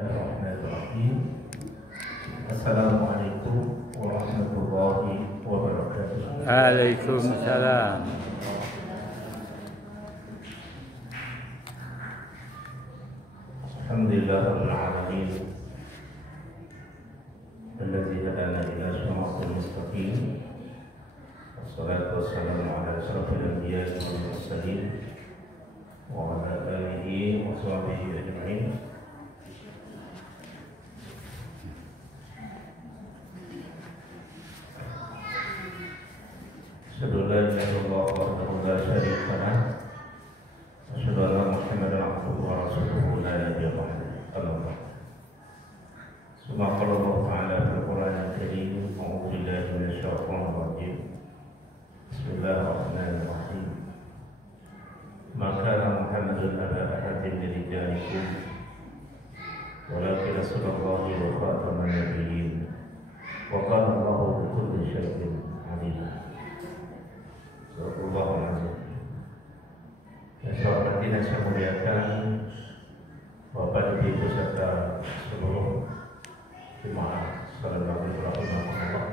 Bismillahirrahmanirrahim. Assalamualaikum warahmatullahi wabarakatuh. Waalaikumsalam. Alhamdulillahirabbil alamin. Alladzi hadana ila siratal mustaqim. Wassalatu wassalamu ala asyrafil anbiya'i wal mursalin wa ala alihi wa sahbihi ajma'in. Asyhadu an la ilaha illallah wahdahu la syarika lah. Asyhadu anna Muhammadan abduhu wa rasuluhu la nabiyya ba'dahu. Suma qala Allah ta'ala fil Qur'anil Karim, a'udzu billahi minasy syaithanir rajim. Bismillahirrahmanirrahim. Maka Muhammadun aba ahadin min rijalikum walakin Rasulullahi wa khataman nabiyyin wa kana Allahu bi kulli syai'in alim. Subhanallah. Yang saya hormati dan saya muliakan Bapak Ibu serta seluruh jemaah salat maghrib rahimahullah.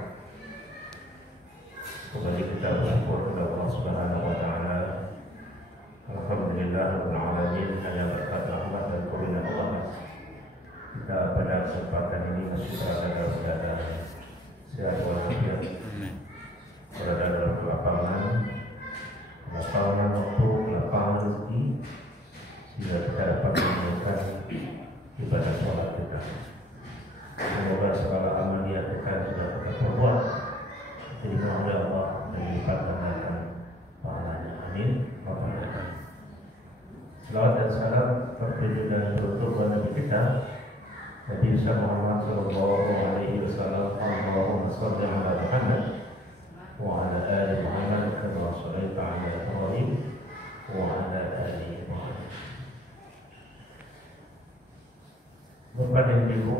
Kembali kita bersyukur kepada Allah Subhanahu wa taala. Alhamdulillahirabbil alamin, hanya berkat rahmat dan karunia Allah kita pada kesempatan ini masih berada dalam keadaan sehat walafiat, berada dalam kelapangan waktu, lapangan rezeki, sehingga kita dapat menunaikan ibadah sholat kita. Semoga segala amal niat kita sudah kita perbuat diterima oleh Allah dan dilipat gandakan pahalanya. Amin. Selawat dan salam tertuju dan beruntung kepada Nabi kita Nabi Muhammad sallallahu alaihi wasallam. Allahumma shalli ala Muhammad wa ala ali Muhammad kama shallaita ala Ibrahim wa ala ali Ibrahim. Bapak dan Ibu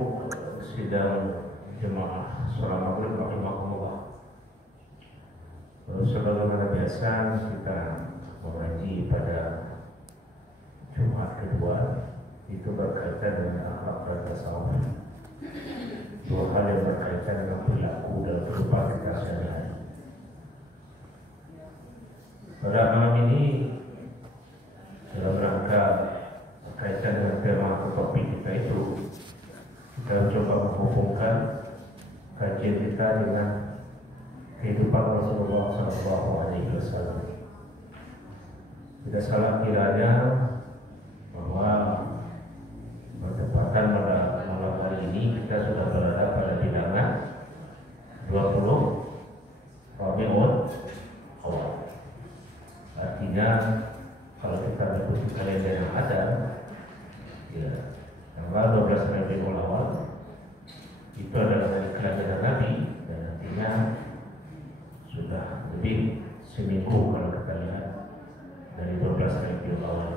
sidang jemaah salat maghrib rahimahullah. Sebagaimana biasa kita mengaji pada Jumat kedua, itu berkaitan dengan akhlak dan tasawuf. Dua hal yang berkaitan dengan perilaku dan kehidupan kita sehari-hari. Pada malam ini dalam rangka berkaitan dengan tema topik kita itu, kita coba menghubungkan kajian kita dengan kehidupan Rasulullah SAW. Tidak salah kiranya bahwa bertepatan pada malam hari ini kita sudah berada pada bilangan 20 Rabiul Awal. Artinya kalau kita mengikuti kalender yang ada, ya, tanggal 12 Rabiul Awal itu adalah hari kelahiran Nabi, dan artinya sudah lebih seminggu kalau kita lihat dari 12 Rabiul Awal.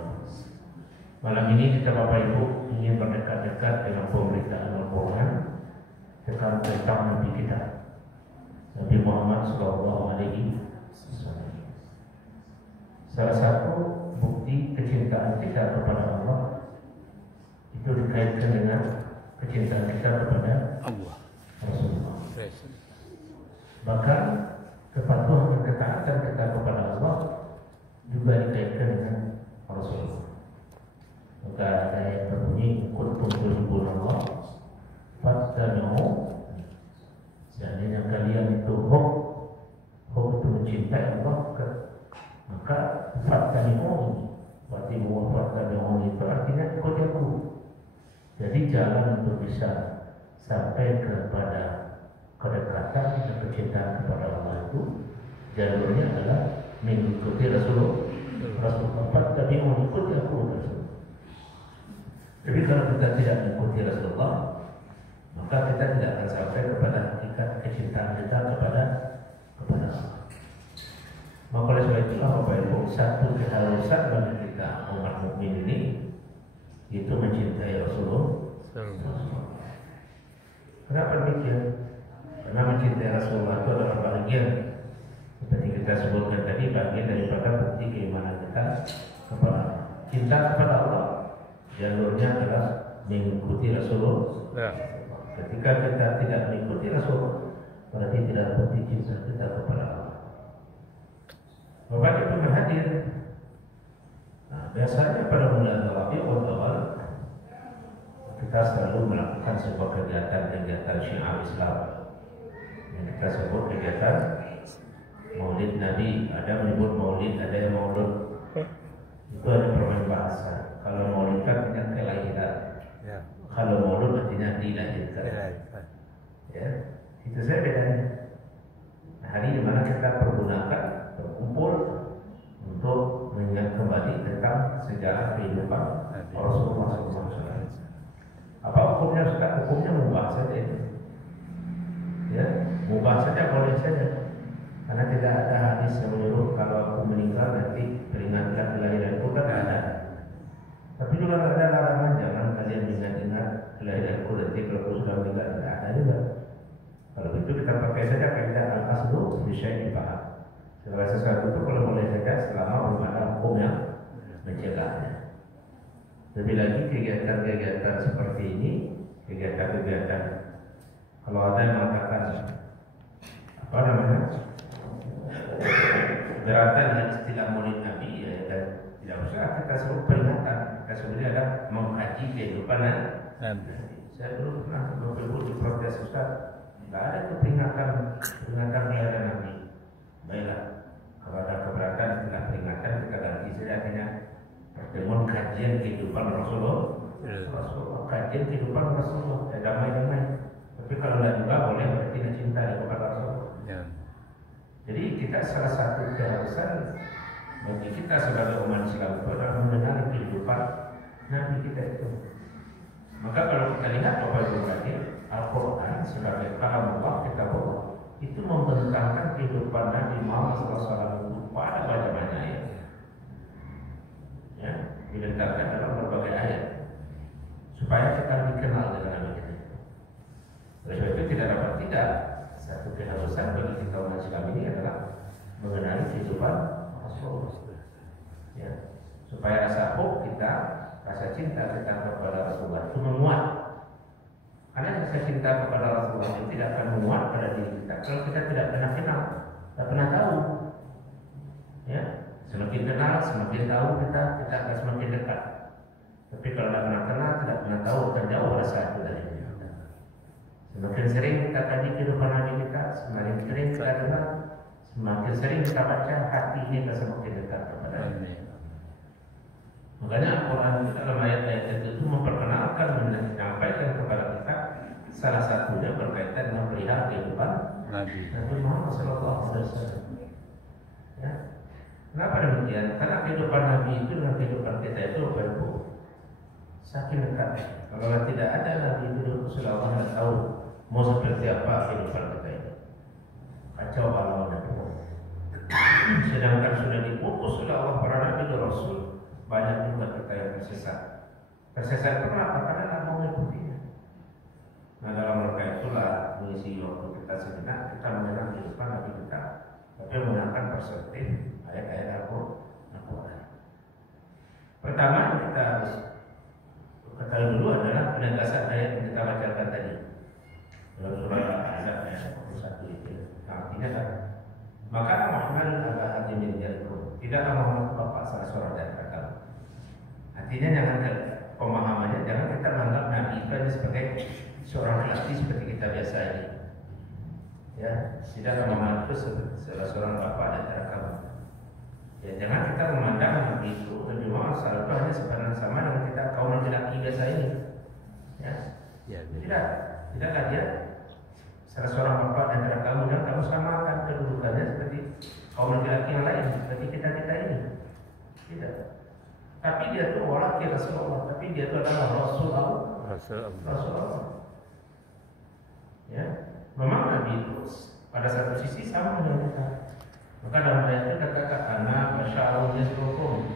Malam ini kita Bapak Ibu ingin berdekat-dekat dengan pemberitaan Al-Quran tentang Nabi kita, Nabi Muhammad Sallallahu Alaihi Wasallam. Salah satu bukti kecintaan kita kepada Allah itu dikaitkan dengan kecintaan kita kepada Allah Rasulullah. Bahkan kepatuhan dan ketaatan kita kepada Allah juga dikaitkan dengan Rasulullah. Maka ayat berbunyi kuntum tuhibbunallah fattabi'u. Seandainya kalian itu hub itu mencintai Allah, maka fattabi'u itu artinya ikuti aku. Jadi jalan untuk bisa sampai kepada kedekatan dan kecintaan kepada Allah itu jalurnya adalah mengikuti Rasulullah. Fattabi'u, ikuti aku Rasulullah. Jadi kalau kita tidak mengikuti Rasulullah, maka kita tidak akan sampai kepada hakikat kecintaan kita kepada Allah. Maka oleh sebab itulah Bapak Ibu, satu keharusan bagi kita umat mukmin ini itu mencintai Rasulullah. Kenapa demikian? Karena mencintai Rasulullah itu adalah bagian, seperti kita sebutkan tadi, bagian daripada bukti keimanan kita kepada Allah. Cinta kepada Allah jalurnya adalah mengikuti Rasulullah. Ya. Ketika kita tidak mengikuti Rasulullah, berarti tidak bukti cinta kita kepada Allah. Bapak Ibu yang hadir, biasanya pada bulan Rabiul Awal kita selalu melakukan sebuah kegiatan syiar Islam yang kita sebut kegiatan Maulid Nabi. Ada menyebut Maulid, ada yang Maulud. Itu ada permain bahasa. Kalau Maulid kan artinya kelahiran. Ya. Kalau Maulud artinya dilahirkan. Ya, itu saja bedanya. Nah, hari di mana kita pergunakan berkumpul untuk mengingat kembali tentang sejarah kehidupan Rasulullah SAW. Apa hukumnya Ustaz? Hukumnya mubah saja itu. Ya, mubah saja, boleh saja. Karena tidak ada hadis yang menyuruh kalau aku meninggal nanti peringatkan kelahiranku, kan ada. Tapi juga ada larangan, jangan kalian ingat-ingat kelahiranku nanti kalau aku sudah meninggal, tidak ada juga. Kalau itu kita pakai saja kaidah al-aslu bi syai'in fa'al. Segala sesuatu itu kalau boleh saja selama belum ada hukum yang mencegahnya. Lebih lagi kegiatan-kegiatan seperti ini, kegiatan-kegiatan kalau ada yang mengatakan apa namanya keberatan dengan istilah Maulid Nabi, ya, dan tidak usah kita sebut peringatan, kita sebutnya ada mengkaji kehidupan Nabi. Saya dulu pernah berpikir di protes Ustaz, nggak ada peringatan kelahiran Nabi. Baiklah, kalau ada keberatan istilah peringatan kita ganti saja artinya pertemuan kajian kehidupan Rasulullah, kajian kehidupan Rasulullah, damai-damai. Tapi kalau tidak juga boleh berarti tidak cinta kepada Rasulullah. Ya. Jadi kita salah satu keharusan bagi kita sebagai umat Islam itu adalah mengenali kehidupan Nabi kita itu. Maka kalau kita lihat Bapak Ibu sekalian, Al-Quran sebagai kalam Allah, kitab Allah, itu membentangkan kehidupan Nabi Muhammad SAW pada banyak ayat. Ya, dibentangkan dalam berbagai ayat supaya kita dikenal dengan Nabi kita. Oleh sebab itu tidak dapat tidak satu keharusan bagi kita umat Islam ini adalah mengenali kehidupan Rasulullah. Ya, supaya rasa hope kita, rasa cinta kita kepada Rasulullah itu menguat. Karena rasa cinta kepada Rasulullah itu tidak akan menguat pada diri kita kalau kita tidak pernah kenal, tidak pernah tahu. Ya, semakin kenal, semakin tahu kita akan semakin dekat. Tapi kalau tidak pernah kenal, tidak pernah tahu, akan jauh rasa itu dari kita. Semakin sering kita kaji kehidupan Nabi kita, semakin sering kita dengar, semakin sering kita baca, hati kita semakin dekat kepada Nabi. Makanya Al-Quran dalam ayat-ayat itu memperkenalkan, menyampaikan kepada kita salah satunya berkaitan dengan perihal kehidupan Nabi Muhammad SAW. Ya. Kenapa demikian? Karena kehidupan Nabi itu dengan kehidupan kita itu berbeda, saking dekat. Kalau tidak ada Nabi itu sudah Allah tidak tahu mau seperti apa kehidupan kita ini. Kacau balau dan sedangkan sudah diputus oleh Allah para Nabi dan Rasul, banyak juga kita yang tersesat. Tersesat kenapa? Karena tidak mau mengikutinya. Nah, dalam rangka itulah mengisi waktu kita sejenak, kita mengenal kehidupan Nabi kita, tapi menggunakan perspektif ayat-ayat Al-Quran. Pertama yang kita harus ketahui dulu adalah penegasan ayat yang kita bacakan tadi dalam surah Al-Ahzab ayat 41 itu. Artinya kan, maka Muhammad adalah hati minjalikum, tidaklah Muhammad bapak salah seorang dari kata. Artinya jangan pemahamannya, jangan kita menganggap Nabi itu hanya sebagai seorang lelaki seperti kita biasa ini. Ya, tidaklah Muhammad itu salah seorang bapak dan cara kamu. Ya, jangan kita memandang Nabi itu Nabi Muhammad SAW itu hanya sebenarnya sama dengan kita kaum laki-laki biasa ini. Ya, tidaklah dia salah seorang bapak dan cara kamu, dan kamu samakan kedudukannya seperti kaum laki-laki yang lain, seperti kita ini. Tidak. Tapi dia itu walaki Rasulullah, tapi dia itu adalah Rasulullah. Ya, memang Nabi itu pada satu sisi sama dengan kita. Maka dalam ayat itu katakan karena basyarun yaslukum,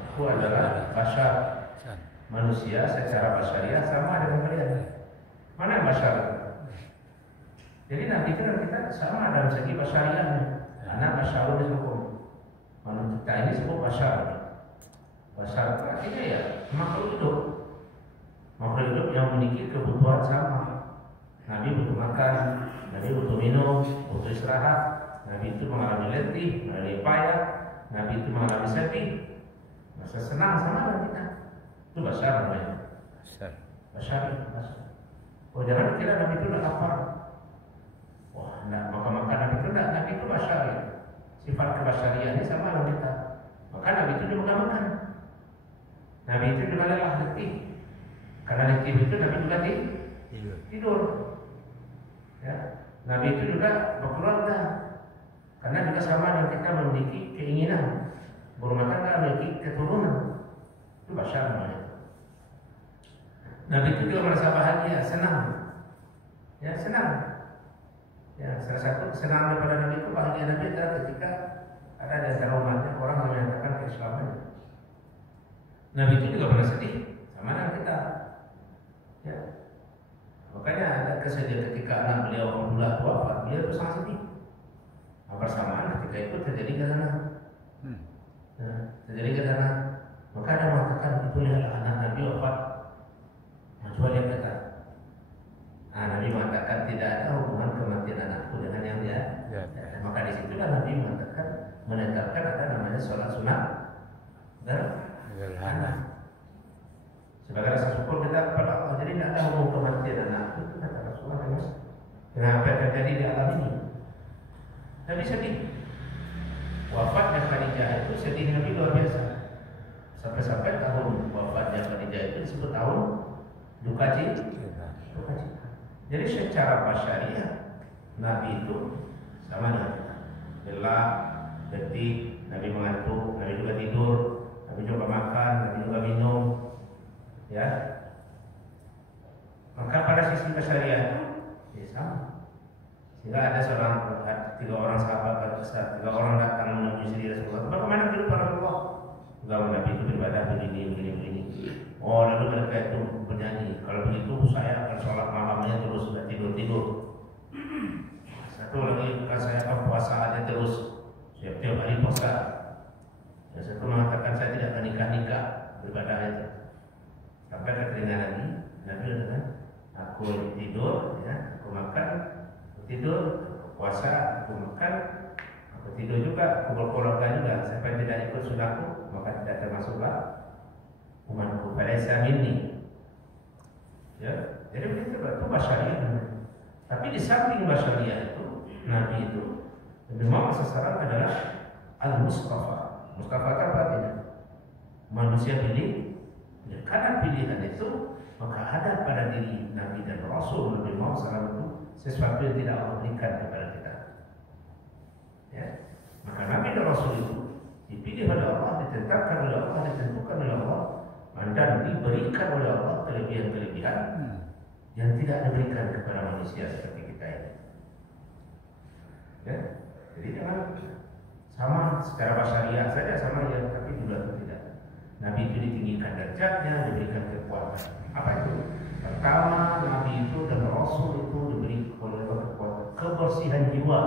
aku adalah basyar, manusia secara basyariah sama dengan kalian. Mana basyar? Jadi Nabi itu dan kita sama dalam segi basyariahnya. Karena basyarun yaslukum, manusia kita ini sebut basyar. Basyar artinya ya makhluk hidup. makhluk hidup yang memiliki kebutuhan sama. Nabi butuh makan, Nabi butuh minum, butuh istirahat. Nabi itu mengalami letih, mengalami payah, Nabi itu mengalami sedih, masa senang sama dengan kita. Itu basyar namanya. Basyar. Oh jangan kira Nabi itu tidak lapar. Wah, tidak makan Nabi itu tidak. Nabi itu basyar. Sifat kebasyariannya sama dengan kita. Maka Nabi itu juga makan. Nabi itu juga lelah letih. Karena letih itu Nabi juga tidur. Ya. Nabi itu juga berkeluarga. Karena juga sama dengan kita memiliki keinginan berumah tangga, memiliki keturunan. Itu basyar namanya. Nabi itu juga merasa bahagia, senang. Ya, senang. Ya, salah satu kesenangan daripada Nabi itu bahagia Nabi adalah ketika ada di antara umatnya orang yang menyatakan keislamannya. Nabi itu juga pernah sedih, sama dengan kita. Ya. Makanya ada kesedihan ketika anak beliau Abdullah wafat, beliau itu sangat sedih. Bersamaan ketika itu terjadi gerhana. Terjadi gerhana. Maka ada mengatakan itu adalah anak Nabi wafat. Coba lihat kata. Nabi mengatakan tidak ada hubungan kematian anakku dengan yang dia. Maka di situlah Nabi mengatakan menetapkan ada namanya sholat sunat gerhana. Sebagai rasa syukur kita kepada Allah. Jadi tidak ada hubungan kematian anakku itu kata Rasulullah dengan apa yang terjadi di alam ini. Nabi sedih. Wafatnya Khadijah itu sedih Nabi luar biasa. Sampai-sampai tahun wafatnya Khadijah itu disebut tahun duka cita. Jadi secara basyariah Nabi itu sama dengan kita. Lelah, letih, Nabi mengantuk, Nabi juga tidur, Nabi juga makan, Nabi juga minum. Ya. Maka pada sisi basyariah itu ya sama. Sehingga ada tiga orang sahabat besar, 3 orang datang menemui sendiri Rasulullah. Bagaimana kehidupan Rasulullah? Enggak, Nabi itu beribadah begini. Oh, lalu mereka itu bernyanyi. Kalau begitu saya akan sholat malamnya terus, sudah tidur. Satu lagi bukan saya akan puasa aja terus, setiap hari puasa. Dan satu mengatakan saya tidak akan nikah beribadah itu. Sampai ketelinga lagi, Nabi katakan, aku tidur, ya, aku makan. Tidur, puasa, aku makan, aku tidur juga, aku berkeluarga juga. Siapa yang tidak ikut sunahku, maka tidak termasuklah umatku. Falaysa minni. Ya, jadi begitu itu basyariah. Tapi di samping basyariah itu, Nabi itu memang sasaran adalah al-Mustafa. Mustafa itu apa artinya? Manusia pilih. Ya, karena pilihan itu maka ada pada diri Nabi dan Rasul Nabi Muhammad SAW itu sesuatu yang tidak Allah berikan kepada kita. Ya. Maka Nabi dan Rasul itu dipilih oleh Allah, ditetapkan oleh Allah, ditentukan oleh Allah, dan diberikan oleh Allah kelebihan-kelebihan yang tidak diberikan kepada manusia seperti kita ini. Ya. Jadi jangan sama secara basyariah saja sama ya, tapi juga tidak. Nabi itu ditinggikan derajatnya, diberikan kekuatan. Apa itu? Pertama, Nabi itu dan Rasul itu diberi oleh Allah kekuatan kebersihan jiwa.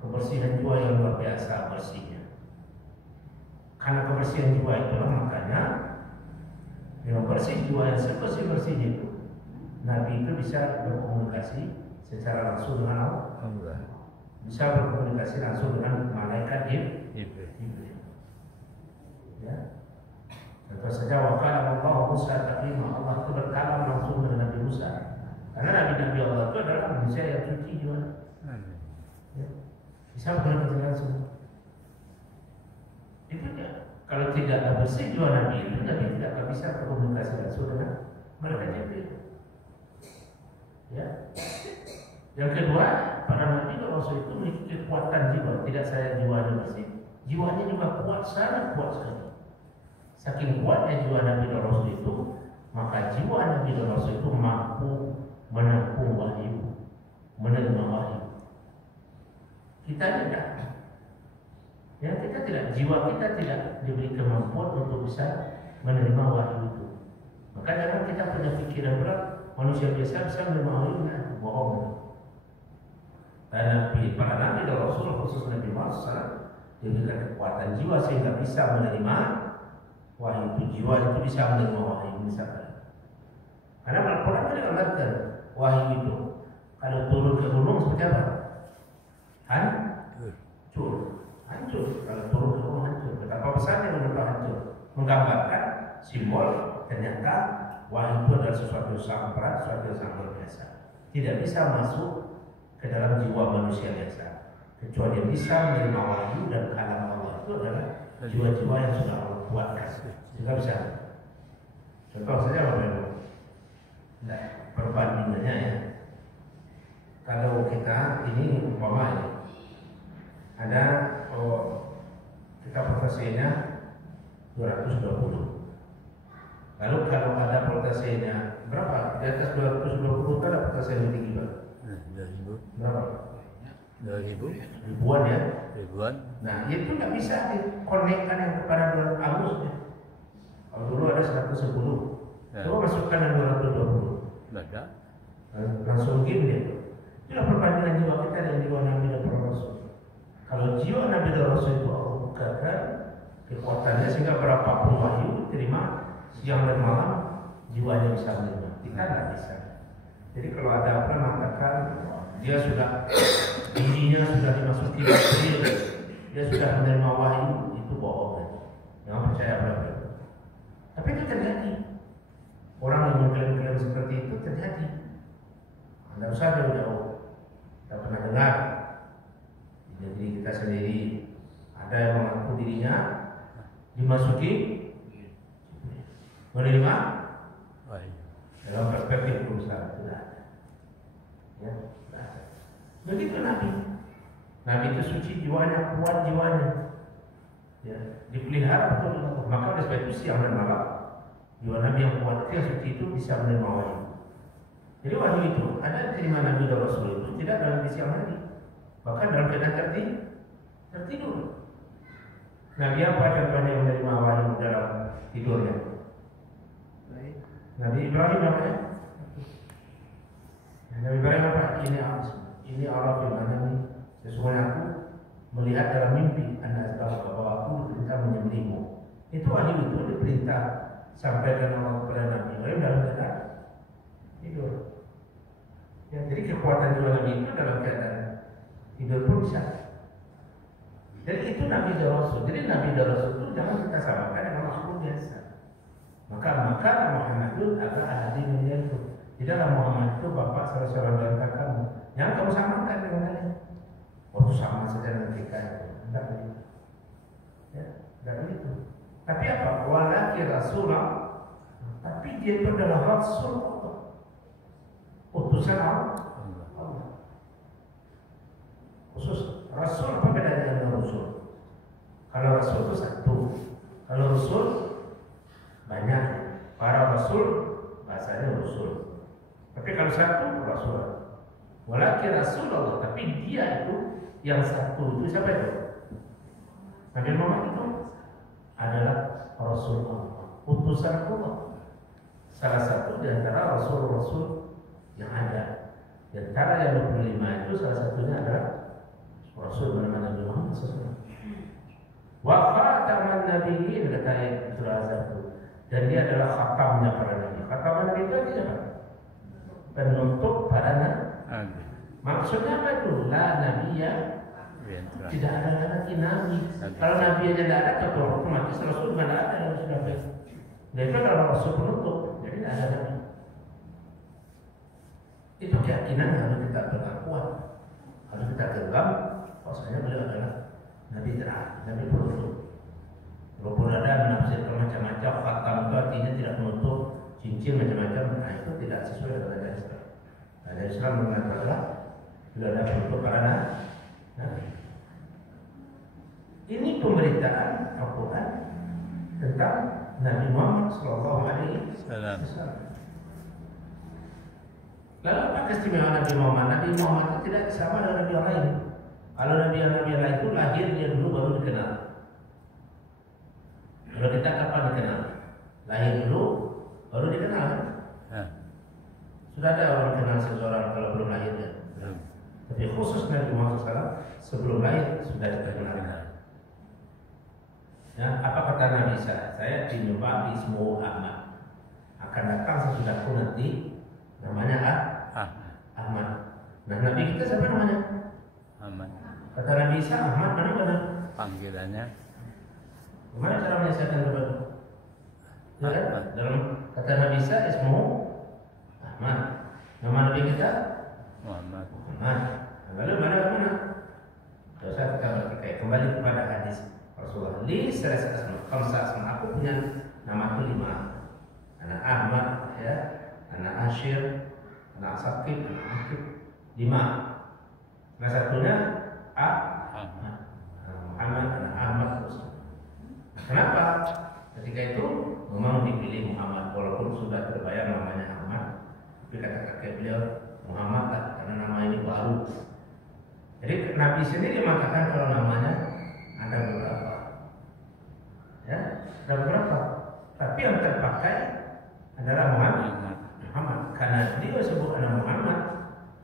Kebersihan jiwa yang luar biasa bersihnya. Karena kebersihan jiwa itulah makanya yang bersih jiwa yang sebersih-bersihnya itu Nabi itu bisa berkomunikasi secara langsung dengan Allah. Bisa berkomunikasi langsung dengan malaikat Jibril. Ya. Tentu saja wakala Allah Musa taklima, Allah itu berkalam langsung dengan Nabi Musa. Karena Nabi Allah itu adalah manusia yang suci jiwa. Ya. Bisa berkomunikasi langsung. Itu ya. Kalau tidak bersih jiwa Nabi itu, Nabi tidak akan bisa berkomunikasi langsung dengan malaikat Jibril. Ya. Yang kedua, para Nabi dan Rasul itu memiliki kekuatan jiwa. Tidak saja jiwanya bersih, jiwanya juga kuat, sangat kuat sekali. Saking kuatnya jiwa Nabi dan Rasul itu, maka jiwa Nabi dan Rasul itu mampu menampung wahyu, menerima wahyu. Kita tidak. Ya, kita tidak. Jiwa kita tidak diberi kemampuan untuk bisa menerima wahyu itu. Maka jangan kita punya pikiran berat, manusia biasa bisa menerima wahyu, nah, bohong. Dan para Nabi dan Rasul khusus Nabi Muhammad diberikan kekuatan jiwa sehingga bisa menerima wahyu itu, jiwa itu bisa menerima wahyu misalkan. Karena Al-Quran itu digambarkan wahyu itu kalau turun ke gunung seperti apa? Hancur. Kalau turun ke gunung hancur. Betapa besarnya gunung itu hancur. Menggambarkan simbol ternyata wahyu itu adalah sesuatu yang sangat berat, sesuatu yang sangat luar biasa. Tidak bisa masuk ke dalam jiwa manusia biasa. Kecuali yang bisa menerima wahyu dan kalam Allah itu adalah jiwa-jiwa yang sudah Allah kuatkan. Sehingga bisa. Contoh saja Bapak-Ibu. Nah, perbandingannya ya. Kalau kita ini umpama ya, ada kita voltasenya 220. Lalu kalau ada voltasenya berapa? Di atas 220 itu ada voltase yang tinggi berapa? 2000. Berapa? 2000. Ribuan ya? Ribuan. Nah, itu nggak bisa dikonekkan yang kepada 200 arusnya. Kalau dulu ada 110. Ya. Coba masukkan yang 220. Nggak ada. Langsung gini dia. Itulah perbandingan jiwa kita dengan jiwa Nabi dan para Rasul. Kalau jiwa Nabi dan Rasul itu Allah bukakan kekuatannya sehingga berapapun wahyu terima siang dan malam jiwanya bisa menerima. Kita nggak bisa. Jadi kalau ada orang mengatakan dia sudah dirinya sudah dimasuki Jibril, dia sudah menerima wahyu, itu bohong. Jangan percaya berapa. Tapi itu terjadi. Orang yang mengklaim-klaim seperti itu terjadi. Anda usah jauh-jauh. Kita pernah dengar di negeri kita sendiri ada yang mengaku dirinya dimasuki menerima dalam perspektif berusaha tidak ada. Ya, tidak ada. Begitu Nabi. Nabi itu suci jiwanya, kuat jiwanya. Ya, dipelihara betul Allah. Maka oleh sebab itu siang dan malam jiwa Nabi yang kuat yang suci itu bisa menerima wahyu. Jadi wahyu itu ada terima Nabi dan Rasul itu tidak dalam di siang hari, bahkan dalam keadaan tertidur. Nabi apa contohnya yang menerima wahyu dalam tidurnya? Nabi Ibrahim namanya. Nabi Ibrahim apa? Ini Allah firman ini. Sesungguhnya aku melihat dalam mimpi anak bahwa aku diperintah menyembelihmu. Itu wahyu itu diperintah sampaikan Allah kepada Nabi Ibrahim dalam keadaan tidur. Ya, jadi kekuatan jiwa Nabi itu dalam keadaan tidur pun bisa. Jadi itu Nabi dan Rasul. Jadi Nabi dan Rasul itu jangan kita samakan dengan makhluk biasa. Maka Muhammad itu adalah ahli dunia itu. Tidaklah Muhammad itu bapak saudara-saudara dan kakakmu. Yang kamu samakan dengan kalian. Waktu sama saja dengan kita itu. Tidak begitu. Ya, tidak begitu. Tapi apa? Walaki Rasulullah. Tapi dia itu adalah Rasul Allah. Utusan Allah. Khusus Rasul apa bedanya dengan Rasul? Kalau Rasul itu satu. Kalau Rasul banyak. Para Rasul bahasanya Rasul. Tapi kalau satu Rasul. Walaki Rasulullah. Tapi dia itu yang satu itu siapa itu? Nabi Muhammad itu adalah Rasul Allah, utusan Allah. Salah satu di antara Rasul-Rasul yang ada. Di antara yang 25 itu salah satunya adalah Rasul bernama Nabi Muhammad SAW. Wa khataman nabiyyin kata ayat surah Az-Zafir. Dan dia adalah khatamnya para nabi. Khataman nabi itu artinya apa? Penutup para nabi. Maksudnya apa itu? La nabiyya. Tidak ada lagi nabi. Kalau nabi aja tidak ada, tentu otomatis Rasul tidak ada yang sudah baik. Dan itu adalah Rasul penutup. Jadi tidak ada nabi. Itu keyakinan yang harus kita pegang kuat. Harus kita genggam. Bahwasanya beliau adalah nabi terakhir, nabi penutup. Walaupun ada menafsirkan macam-macam, khatam itu artinya tidak menutup cincin macam-macam. Nah itu tidak sesuai dengan ajaran Islam. Ajaran Islam mengatakan sudah ada penutup para nabi. Ini pemberitaan Al-Quran tentang Nabi Muhammad SAW. Lalu apa keistimewaan Nabi Muhammad? Nabi Muhammad itu tidak sama dengan Nabi yang lain. Kalau Nabi yang lain itu lahir dia dulu baru dikenal. Kalau kita kapan dikenal? Lahir dulu baru dikenal. Sudah ada orang kenal seseorang kalau belum lahir ya? Tapi khusus Nabi Muhammad SAW sebelum lahir sudah dikenal. Ya, apa kata Nabi Isa? Saya dinyembah di Ismu Ahmad. akan datang sesudahku nanti namanya Ahmad. Nah, Nabi kita siapa namanya? Ahmad. Kata Nabi Isa, Ahmad mana benar? Panggilannya Gimana cara menyelesaikan kepada? Ya kan? Dalam kata Nabi Isa, ismu Ahmad. Nama Nabi kita Muhammad. Ahmad. Lalu mana? Dosa kita berkait kembali kepada hadis Rasulullah. Li selesai asma. Aku punya nama itu 5. Anak Ahmad, ya, anak Ashir, anak Sakib, anak Akib. 5. Salah satunya Muhammad, anak Ahmad. Kenapa? Ketika itu memang dipilih Muhammad walaupun sudah terbayang namanya Ahmad, tapi kata kakek beliau Muhammad lah, karena nama ini baru. Jadi Nabi sendiri mengatakan kalau namanya ada beberapa, ya, ada beberapa. Tapi yang terpakai adalah Muhammad. Karena dia sebut anak Muhammad,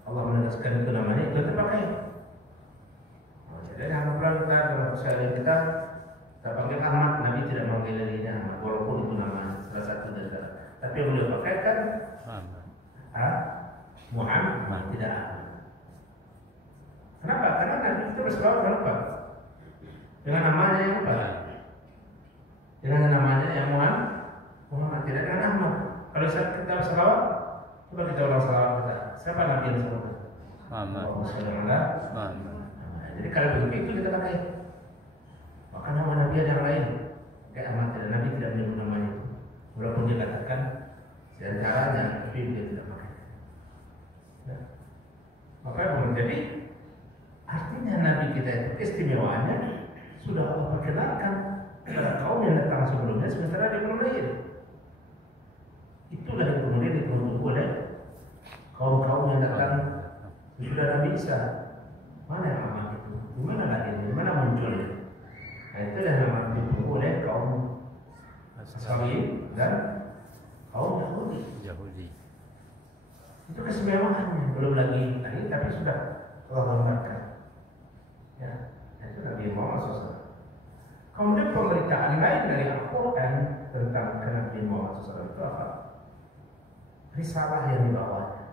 Allah menegaskan itu namanya itu terpakai. Jadi yang kita dalam keseharian kita panggil Ahmad, Nabi tidak manggil dirinya Ahmad, walaupun itu nama salah satu dari. Tapi yang beliau pakai kan Muhammad, tidak Ahmad. Kenapa? Karena Nabi itu berselawat apa? Dengan namanya yang apa? Dengan namanya yang Muhammad, tidak dengan Ahmad. Kalau kita berselawat, coba kita ulang selawat kita. Siapa Nabi yang disebut? Muhammad. Jadi kalau begitu kita pakai. Maka nama Nabi ada yang lain. Kayak Ahmad, Nabi tidak menyebut namanya itu. Walaupun dia katakan seantaranya, tapi dia tidak pakai. Ya. Maka jadi artinya Nabi kita itu keistimewaannya sudah Allah perkenalkan kepada kaum yang datang sebelumnya sementara dia belum lahir. Itulah yang kemudian ditunggu oleh kaum-kaum yang datang sudah Nabi Isa. Mana yang Ahmad itu? Di mana lahirnya? Di mana munculnya? Nah, itu yang memang ditunggu oleh kaum Nasrani dan kaum Yahudi. Itu kesemewaannya, belum lagi tadi, tapi sudah Allah gambarkan. Ya, itu Nabi Muhammad SAW. Kemudian pemberitaan lain dari Al-Quran tentang Nabi Muhammad SAW itu apa? Risalah yang dibawanya.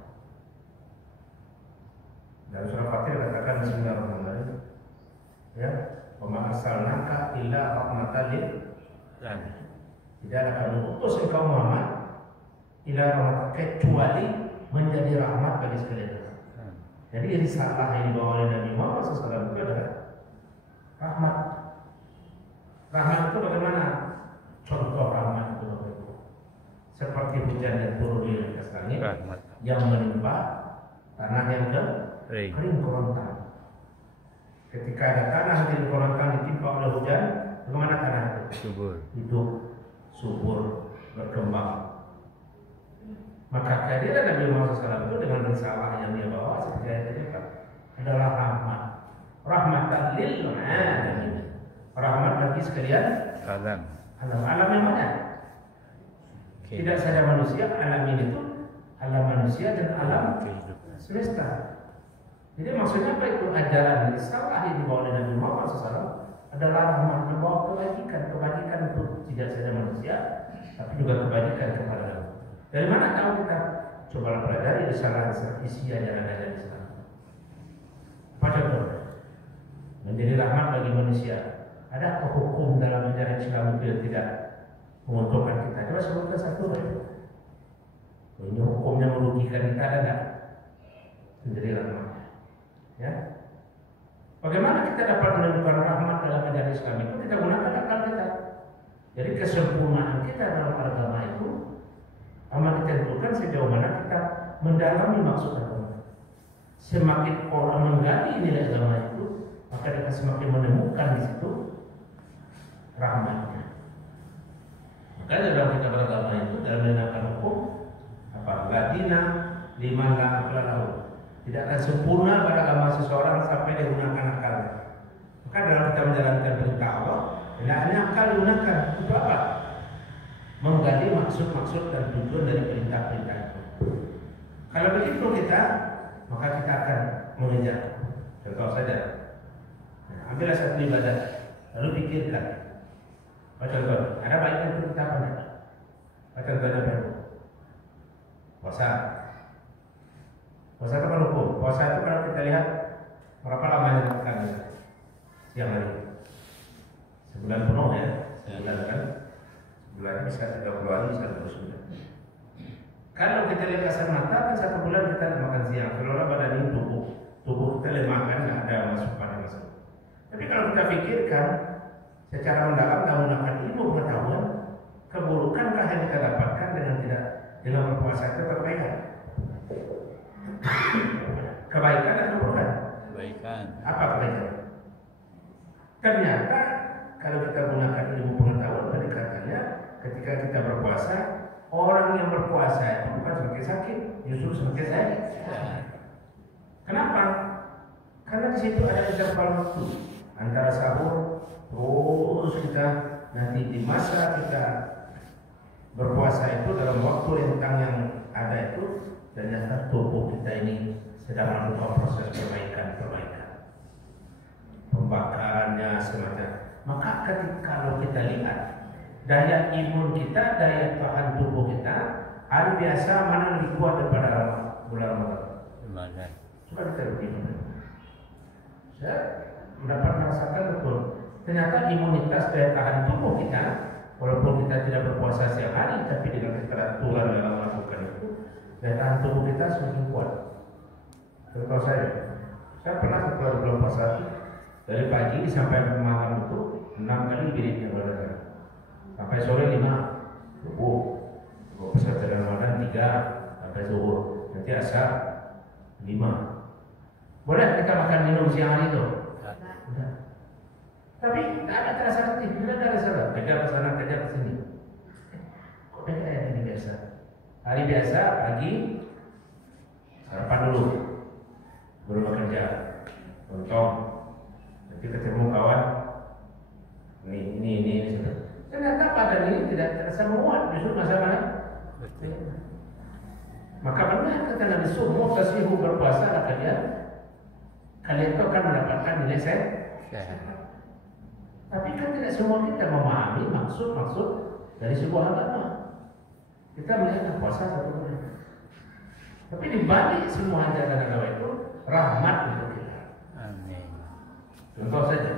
Dalam surah Fatir katakan Bismillahirrahmanirrahim. Ya, wa ma arsalnaka illa rahmatan lil alamin. Tidaklah kami utus engkau Muhammad illa rahmatan, kecuali menjadi rahmat bagi sekalian. Jadi risalah yang dibawa oleh Nabi Muhammad SAW itu adalah rahmat. Rahmat itu bagaimana? Contoh rahmat itu bagaimana? Seperti hujan yang turun di atas langit yang menimpa tanah yang kering kerontang. Ketika ada tanah kering kerontang ditimpa oleh hujan, bagaimana tanah itu? Hidup, subur, berkembang. Maka kehadiran Nabi Muhammad SAW itu dengan risalah yang dia bawa seperti ayat tadi adalah rahmat. Rahmatan lil alamin. Rahmat bagi sekalian alam. Alam yang mana? Tidak saja manusia, alam ini itu alam manusia dan alam semesta. Jadi maksudnya apa itu? Ajaran risalah yang dibawa oleh Nabi Muhammad SAW adalah rahmat, membawa kebajikan. Kebajikan untuk tidak saja manusia, tapi juga kebajikan kepada alam. Dari mana tahu kita? Cobalah pelajari risalah isi ajaran Islam. Apa contoh? Menjadi rahmat bagi manusia. Ada hukum dalam ajaran Islam itu yang tidak menguntungkan kita? Coba sebutkan satu. Ini hukumnya merugikan kita, ada nggak? Menjadi rahmat. Ya. Bagaimana kita dapat menemukan rahmat dalam ajaran Islam itu? Kita gunakan akal kita. Jadi kesempurnaan kita dalam agama itu amat ditentukan sejauh mana kita mendalami maksud agama. Semakin orang menggali nilai agama itu, maka kita semakin menemukan di situ rahmatnya. Makanya dalam kitab agama itu dalam menerangkan hukum apa? Ladina liman la aqla lahu. Tidak akan sempurna pada agama seseorang sampai dia gunakan akal. Maka dalam kita menjalankan perintah Allah, hendaknya akal digunakan. Untuk apa? Menggali maksud-maksud dan tujuan dari perintah-perintah itu. Kalau begitu kita, maka kita akan mengejar. Contoh saja, ambillah satu ibadah, lalu pikirkan. Contoh, ada baiknya untuk kita apa? Contohnya puasa. Puasa itu kan hukum. Puasa itu kalau kita lihat berapa lamanya kita siang hari. Sebulan penuh ya. Sebulan kan. Sebulan bisa 30 hari, bisa 29. Kalau kita lihat kasar mata kan 1 bulan kita makan siang. Kalau badan ini tubuh kita lemah kan, nggak ada masuk. Tapi kalau kita pikirkan secara mendalam dan menggunakan ilmu pengetahuan, keburukankah yang kita dapatkan dengan berpuasa itu kebaikan? Kebaikan atau keburukan? Kebaikan. Apa kebaikan? Ternyata kalau kita gunakan ilmu pengetahuan, pendekatannya ketika kita berpuasa, orang yang berpuasa itu bukan semakin sakit, justru semakin sehat. Kenapa? Karena di situ ada interval waktu antara sahur, terus kita nanti di masa kita berpuasa itu dalam waktu rentang yang ada itu, ternyata tubuh kita ini sedang melakukan proses perbaikan, pembakarannya semacam. Maka kalau kita lihat daya imun kita, daya tahan tubuh kita, hari biasa mana lebih kuat daripada bulan Ramadan? Coba kita begini. Saya mendapat merasakan betul. Ternyata imunitas daya tahan tubuh kita, walaupun kita tidak berpuasa setiap hari, tapi dengan keteraturan dalam melakukan itu, daya tahan tubuh kita semakin kuat. Contoh saya pernah setelah bulan puasa dari pagi sampai malam itu 6 kali biritnya berada. Sampai sore 5 subuh. Puasa dari Ramadan 3 sampai zuhur. Nanti asar 5. Boleh kita makan minum siang hari itu? Tidak. Tapi tak ada terasa letih, tidak ada rasa lelah. Kerja ke sana, kerja ke sini. Kok beda ya ini biasa? Hari biasa pagi sarapan dulu, baru bekerja, lontong. Nanti ketemu kawan, ini. Ternyata badan ini tidak terasa muat, justru masa mana? Maka benar kata Nabi semua tasbihu berpuasa kalian itu akan mendapatkan nilai sehat. Tapi kan tidak semua kita memahami maksud dari sebuah agama. Kita melihat puasa satu bulan. Tapi di balik semua ajaran agama itu rahmat untuk kita. Amin. Contoh saja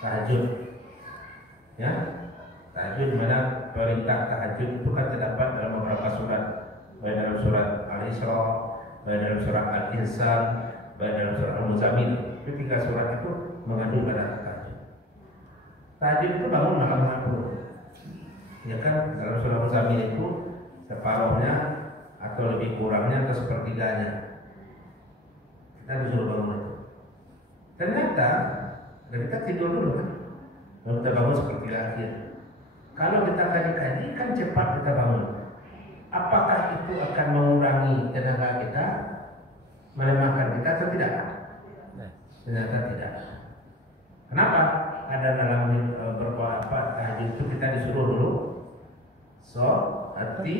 tahajud. Ya, tahajud mana perintah tahajud itu kan terdapat dalam beberapa surat, baik dalam surat Al-Isra, baik dalam surat Al-Insan, baik dalam surat Al-Muzammil. Ketiga surat itu mengandung pada tahajud. Tahajud itu bangun malam hari. Ya kan, dalam surat Al-Muzammil itu separuhnya atau lebih kurangnya atau sepertiganya kita disuruh bangun itu. Ternyata kita tidur dulu kan, lalu kita bangun sepertiga akhir. Kalau kita kaji-kaji kan cepat kita bangun. Apakah itu akan mengurangi tenaga kita, melemahkan kita atau tidak? Ternyata tidak. Kenapa? Ada dalam berapa tahajud itu kita disuruh dulu hati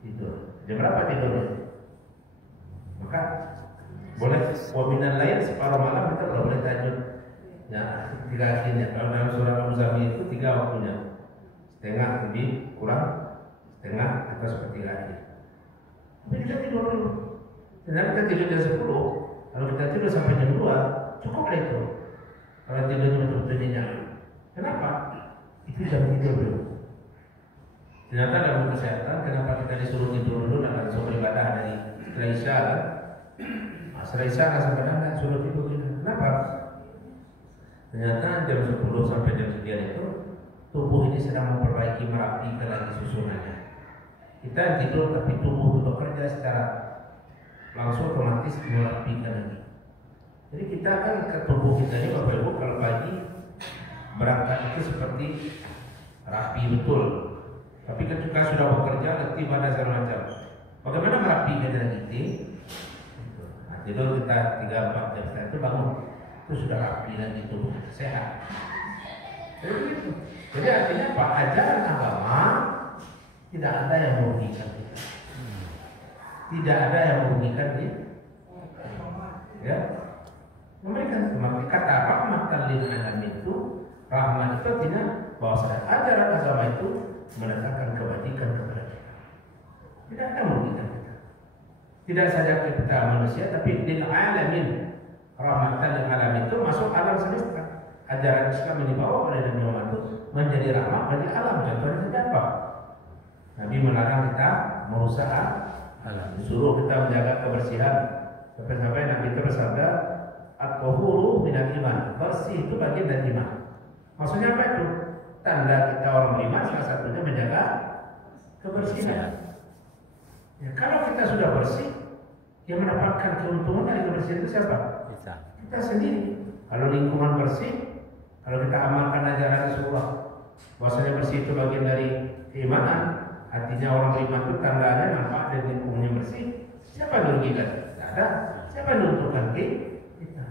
tidur. Jam berapa tidurnya? Maka boleh wabinan lain separuh malam kita boleh tahajud. Ya, 3 akhirnya. Kalau dalam surah Al-Muzammil itu 3 waktunya. Setengah lebih kurang, setengah atau sepertiga akhir. Tapi kita tidur dulu. Ternyata kita tidur jam 10. Kalau kita tidur sampai jam 2, cukup lah itu. Kalau tidurnya betul-betul nyenyak. Kenapa? Itu jam tidur dulu. Ternyata dalam kesehatan, kenapa kita disuruh tidur dulu dan langsung beribadah dari setelah Isya kan? Setelah Isya kan sebenarnya suruh tidur dulu. Kenapa? Ternyata jam 10 sampai jam 9 itu tubuh ini sedang memperbaiki, merapikan lagi susunannya. Kita tidur tapi tubuh itu bekerja secara langsung otomatis merapikan lagi. Jadi kita kan ke tubuh kita ini Bapak Ibu kalau pagi berangkat itu seperti rapi betul. Tapi ketika sudah bekerja letih pada segala macam. Bagaimana merapikan lagi ini? Nah, tidur kita 3-4 jam setelah itu bangun. Itu sudah rapi lagi tubuh sehat. Jadi artinya apa? Ajaran agama tidak ada yang merugikan kita. Tidak ada yang merugikan kita. Ya. Memberikan seperti kata rahmatan lil alamin itu, rahmat itu tidak bahwa ajaran agama itu mendatangkan kebajikan kepada kita. Tidak ada merugikan kita. Tidak saja kita manusia, tapi lil alamin, rahmatan lil alamin itu masuk alam semesta. Ajaran Islam yang dibawa oleh Nabi Muhammad itu menjadi rahmat bagi alam. Contohnya saja apa? Nabi melarang kita merusak alam, disuruh kita menjaga kebersihan. Sampai-sampai Nabi itu bersabda, at-tahuru minal iman, bersih itu bagian dari iman. Maksudnya apa itu? Tanda kita orang beriman salah satunya menjaga kebersihan. Ya, kalau kita sudah bersih, yang mendapatkan keuntungan dari kebersihan itu siapa? Kita sendiri. Kalau lingkungan bersih, kalau kita amalkan ajaran Rasulullah, bahwasanya bersih itu bagian dari keimanan, artinya orang beriman itu tandanya nampak dari lingkungannya bersih. Siapa yang dirugikan? Tidak ada. Siapa yang diuntungkan? Kita.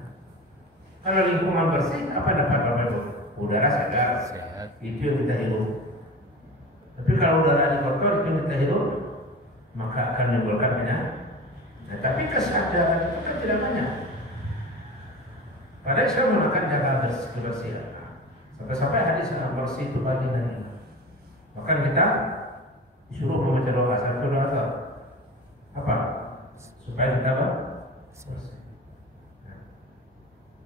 Kalau lingkungan bersih, apa dapat Bapak Ibu? Udara segar. Itu yang kita hirup. Tapi kalau udara kotor, itu yang kita hirup, maka akan menimbulkan penyakit. Nah, tapi kesadaran itu kan tidak banyak. Padahal saya mengatakan jaga kebersihan. Sampai-sampai hadis bersih itu bagian dari iman. Maka kita disuruh membaca doa satu doa apa? Supaya kita bersih.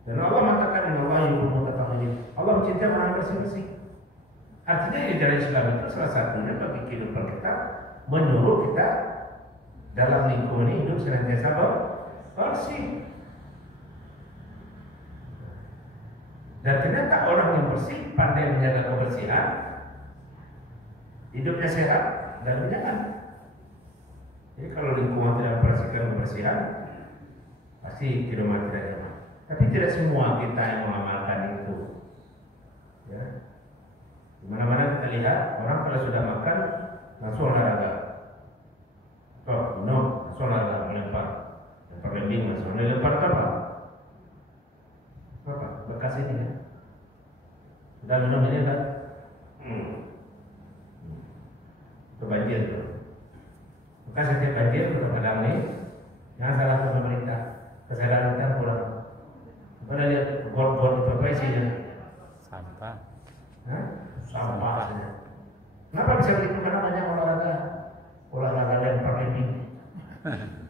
Dan Allah mengatakan Allah yuhibbul mutatahhirin. Allah mencintai orang yang bersih-bersih. Artinya di dalam Islam itu salah satunya bagi kehidupan kita menyuruh kita dalam lingkungan hidup senantiasa bersih. Dan ternyata orang yang bersih pandai menjaga kebersihan, hidupnya sehat dan menyenangkan. Jadi kalau lingkungan tidak memperhatikan kebersihan, pasti tidak mati dari iman. Tapi tidak semua kita yang mengamalkan itu. Ya. Di mana-mana kita lihat orang kalau sudah makan langsung olahraga. Minum langsung olahraga, melempar lembing langsung melempar apa? Bekas ini ya. Sudah minum ini kan? Itu banjir itu. Maka setiap banjir kadang-kadang nih jangan salahkan pemerintah. Kesadaran kita kurang. Pada lihat got-got itu apa isinya? Sampah. Hah? Sampah saja. Kenapa bisa begitu? Karena banyak olahraga lempar lembing.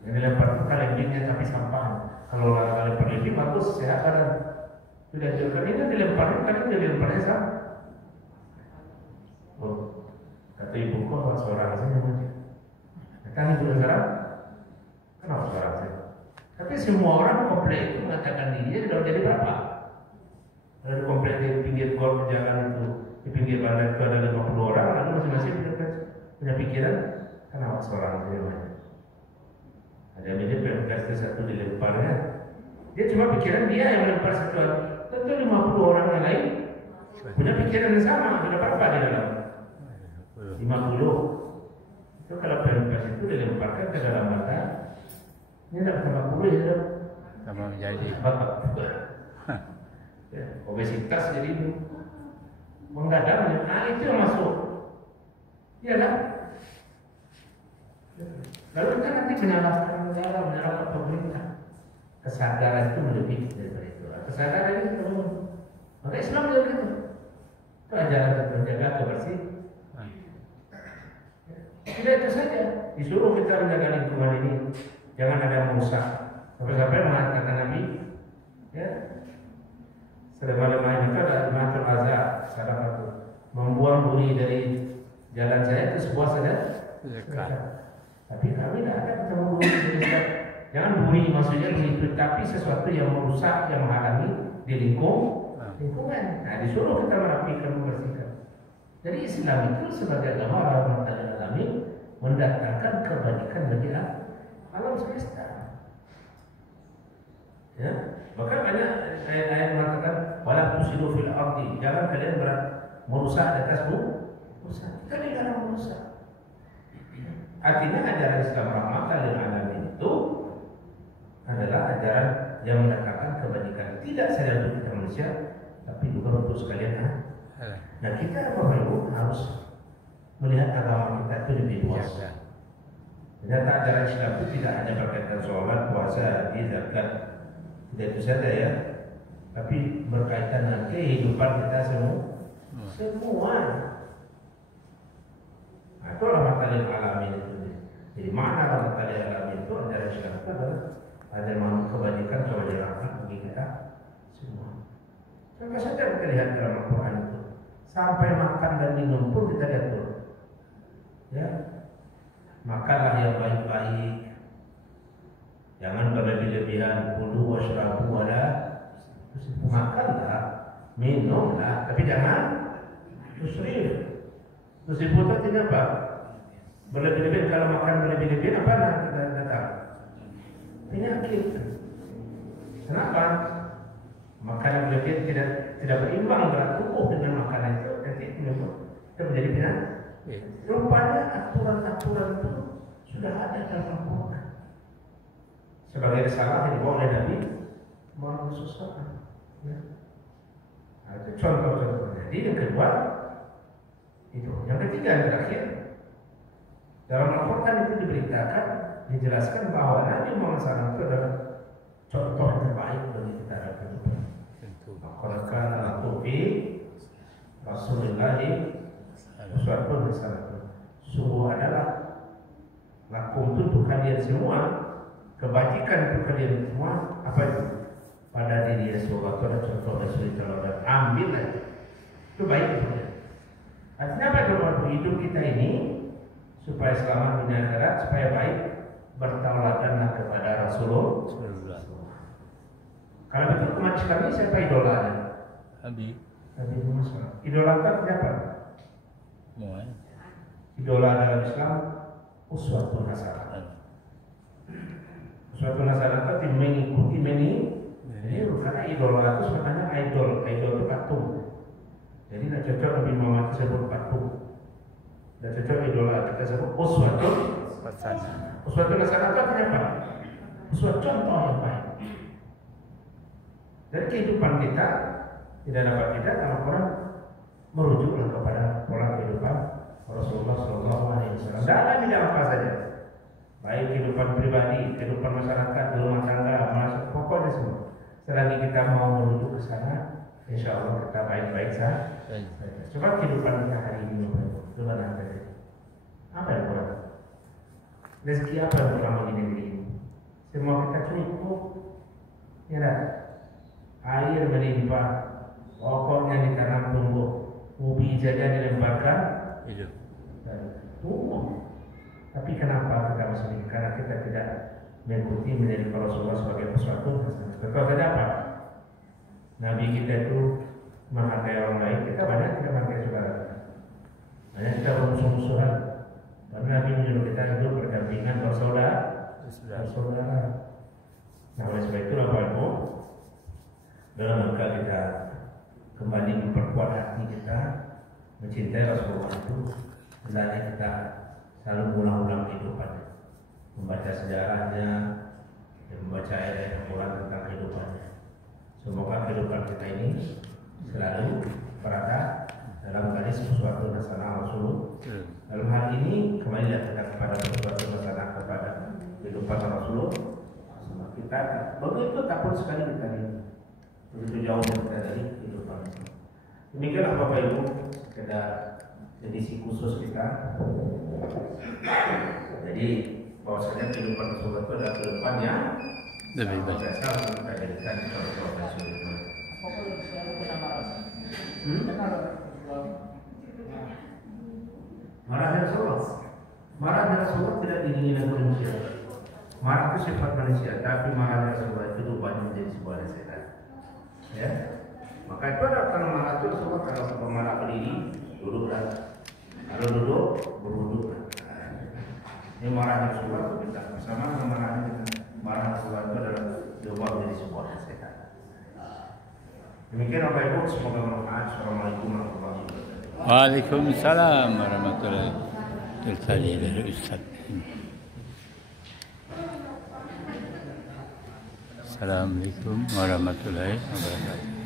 Yang dilempar itu kan lembingnya tapi sampah. Kalau olahraga lempar lembing bagus, sehat badan. Sudah dilakukan ini dilemparin, kan dia dilemparnya sama. Oh, kata ibu kok seorang saja mungkin. Kan itu sekarang, kenapa seorang saja? Tapi semua orang komplek itu mengatakan dirinya sudah menjadi berapa? Ada komplek di pinggir got jalan itu, di pinggir bandar itu ada 50 orang, lalu masing-masing punya pikiran, kenapa seorang saja banyak? Ada mirip yang satu dilemparnya, dia cuma pikiran dia yang melempar satu. Tentu 50 orang yang lain punya pikiran yang sama. Ada berapa di dalam? 50. Itu kalau pempas itu dilemparkan ke dalam mata, ini dapat 50 ya. Sama menjadi obesitas jadi menggadang. Nah itu yang masuk. Iya kan? Lalu kita nanti menyalahkan pemerintah. Kesadaran itu melebihi daripada itu. Kesadaran ini terus. Maka Islam juga gitu. Itu ajaran untuk menjaga kebersihan. Tidak itu saja. Disuruh kita menjaga lingkungan ini. Jangan ada yang merusak. Sampai-sampai mengatakan Nabi, ya, selama-lamanya itu ada matul azab. Salah satu membuang duri dari jalan saya itu sebuah sedekah. Tapi kami tidak ada kita membuang duri. Jangan buri, maksudnya begitu, tapi sesuatu yang merusak, yang menghalangi di lingkungan. Nah, disuruh kita merapikan, membersihkan. Jadi Islam itu sebagai agama rahmatan lil alamin mendatangkan kebaikan bagi alam semesta. Ya, maka banyak ayat-ayat mengatakan wala tusidu fil ardi, jangan kalian merusak di atas bumi. Kita dilarang merusak. Artinya ajaran Islam rahmatan lil alamin itu adalah ajaran yang mendatangkan kebajikan tidak saja untuk kita manusia, tapi juga untuk sekalian. Nah kita perlu harus melihat agama kita itu lebih luas. Ternyata ajaran Islam itu tidak hanya berkaitan sholat, puasa, haji, zakat, tidak itu saja ya, tapi berkaitan dengan kehidupan kita semua. Nah, itu rahmatan lil alamin itu. Jadi makna rahmat lil alamin itu antara Islam itu adalah ada kebajikan rahmat bagi kita semua. Contoh saja kita lihat dalam Al-Quran itu, sampai makan dan minum pun kita diatur. Ya, makanlah yang baik-baik, jangan berlebih-lebihan. Kulu washrabu wala, makanlah, minumlah, tapi jangan tusrif. Tusrif itu tidak apa? Berlebih-lebihan. Kalau makan berlebih-lebihan apa nak kita datang? Penyakit. Kenapa? Makanan berlebihan tidak berimbang berat tubuh dengan makanan itu, nanti itu menjadi penyakit. Rupanya aturan-aturan itu sudah ada dalam Al-Quran. Sebagai risalah yang dibawa oleh Nabi Muhammad SAW. Ya. Nah, itu contoh-contohnya. Jadi yang kedua itu. Yang ketiga yang terakhir, dalam Al-Quran itu diberitakan, dijelaskan bahwa Nabi Muhammad SAW itu adalah contoh terbaik bagi kita dalam kehidupan. Al-Quran al-Tufi Rasulullah uswatun hasanah. Sungguh adalah lakum untuk kalian semua, kebajikan untuk kalian semua. Apa itu? Pada diri Rasulullah itu ada contoh Rasul teladan. Ambil aja. Itu baik itu. Artinya apa itu? Hidup kita ini supaya selamat dunia akhirat, supaya baik, bertauladanlah kepada Rasulullah. Kalau betul umat Islam ini siapa idolanya? Nabi Muhammad. Idola itu siapa? Idola dalam Islam uswatun hasanah. Uswatun hasanah itu mengikuti meniru. Karena idola itu sebenarnya idol itu patung. Jadi tidak cocok Nabi Muhammad tersebut patung. Tidak cocok idola kita sebut uswatun hasanah. Uswatun hasanah itu artinya apa? Uswatun contoh yang baik. Dari kehidupan kita tidak dapat kita kalau orang merujuklah kepada pola kehidupan Rasulullah SAW. Dalam bidang apa saja, baik kehidupan pribadi, kehidupan masyarakat, rumah tangga, pokoknya semua. Selagi kita mau menuju ke sana, insya Allah kita baik-baik saja. Coba kehidupan kita hari ini, gimana saja? Apa yang kurang? Rezeki apa yang kurang di negeri ini? Semua kita cukup, ya dah. Air melimpah, pokoknya ditanam tumbuh, ubi saja dilemparkan, tumbuh. Tapi kenapa kita masih ini? Karena kita tidak mengikuti menjadi Rasulullah sebagai sesuatu. Betul saja apa? Nabi kita itu menghargai orang lain, kita banyak tidak menghargai saudara. Banyak kita bermusuh-musuhan. Karena Nabi menyuruh kita hidup berdampingan bersaudara. Nah, oleh sebab itulah Bapak Ibu, dalam rangka kita kembali memperkuat hati kita mencintai Rasulullah itu, hendaknya kita selalu ulang-ulang kehidupannya, membaca sejarahnya dan membaca ayat Al-Quran tentang kehidupannya. Semoga kehidupan kita ini selalu berada dalam garis sesuatu hasanah Rasulullah. Dalam hal ini kembali kita kepada sesuatu hasanah kepada kehidupan Rasulullah. Kita begitu takut sekali kita ini. Begitu jauh dari kehidupan. Demikianlah Bapak Ibu, sekedar edisi khusus kita. Jadi bahwasanya kehidupan Rasulullah itu adalah kehidupan yang lebih baik. Kita jadikan contoh Rasulullah. Marahnya Rasulullah tidak diinginkan manusia. Marah itu sifat manusia, tapi marahnya Rasulullah itu rupanya menjadi sebuah nasihat. Ya, maka itu ada kalau marah itu Rasulullah kalau marah berdiri duduklah, kalau duduk berwuduk. Ini marahnya Rasulullah itu kita bersama marahnya marah Rasulullah itu adalah diubah menjadi sebuah nasihat. Demikian Bapak Ibu, semoga bermanfaat. Assalamualaikum warahmatullahi wabarakatuh. Waalaikumsalam warahmatullahi wabarakatuh. Assalamualaikum warahmatullahi wabarakatuh.